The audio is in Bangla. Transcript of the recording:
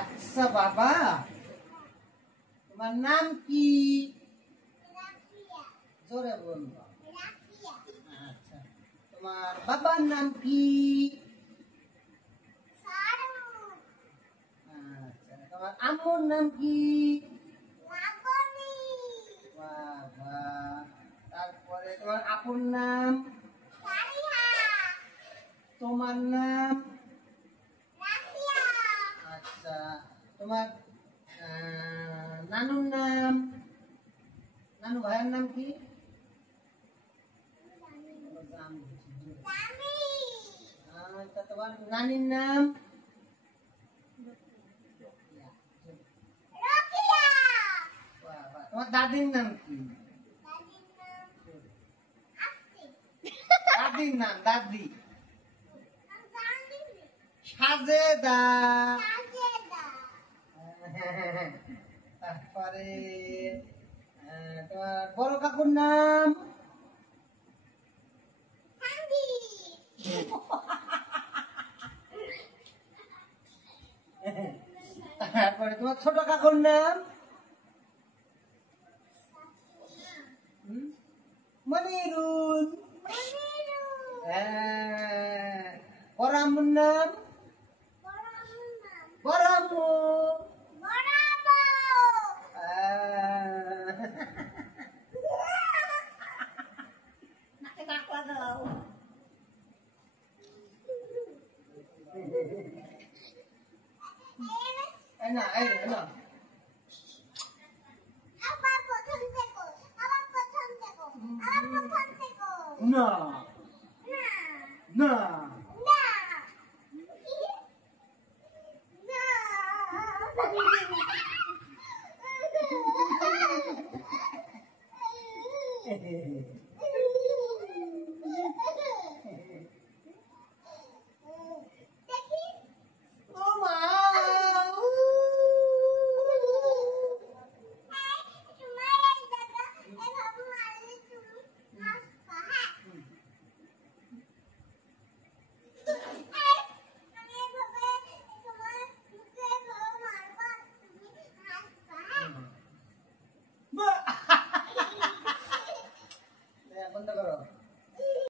আচ্ছা বাবা, তোমার নাম কি? জোরে বলবো। আচ্ছা, তোমার বাবার নাম কি? আচ্ছা, তোমার আম্মুর নাম কি? বাবা, তারপরে তোমার আপুর নাম? তোমার নাম? আচ্ছা, তোমার নানুর নাম? নানু ভাইয়ের নাম কি? আচ্ছা, তোমার নানির নাম? তোমার দাদির নাম কি? দাদির নাম? দাদি সাজেদা। তারপরে তোমার বড় কাকুর নাম? তারপরে তোমার ছোট কাকুর নাম? মনিরুল। বড় আম্মুর নাম? বড় আম্মু। না না No.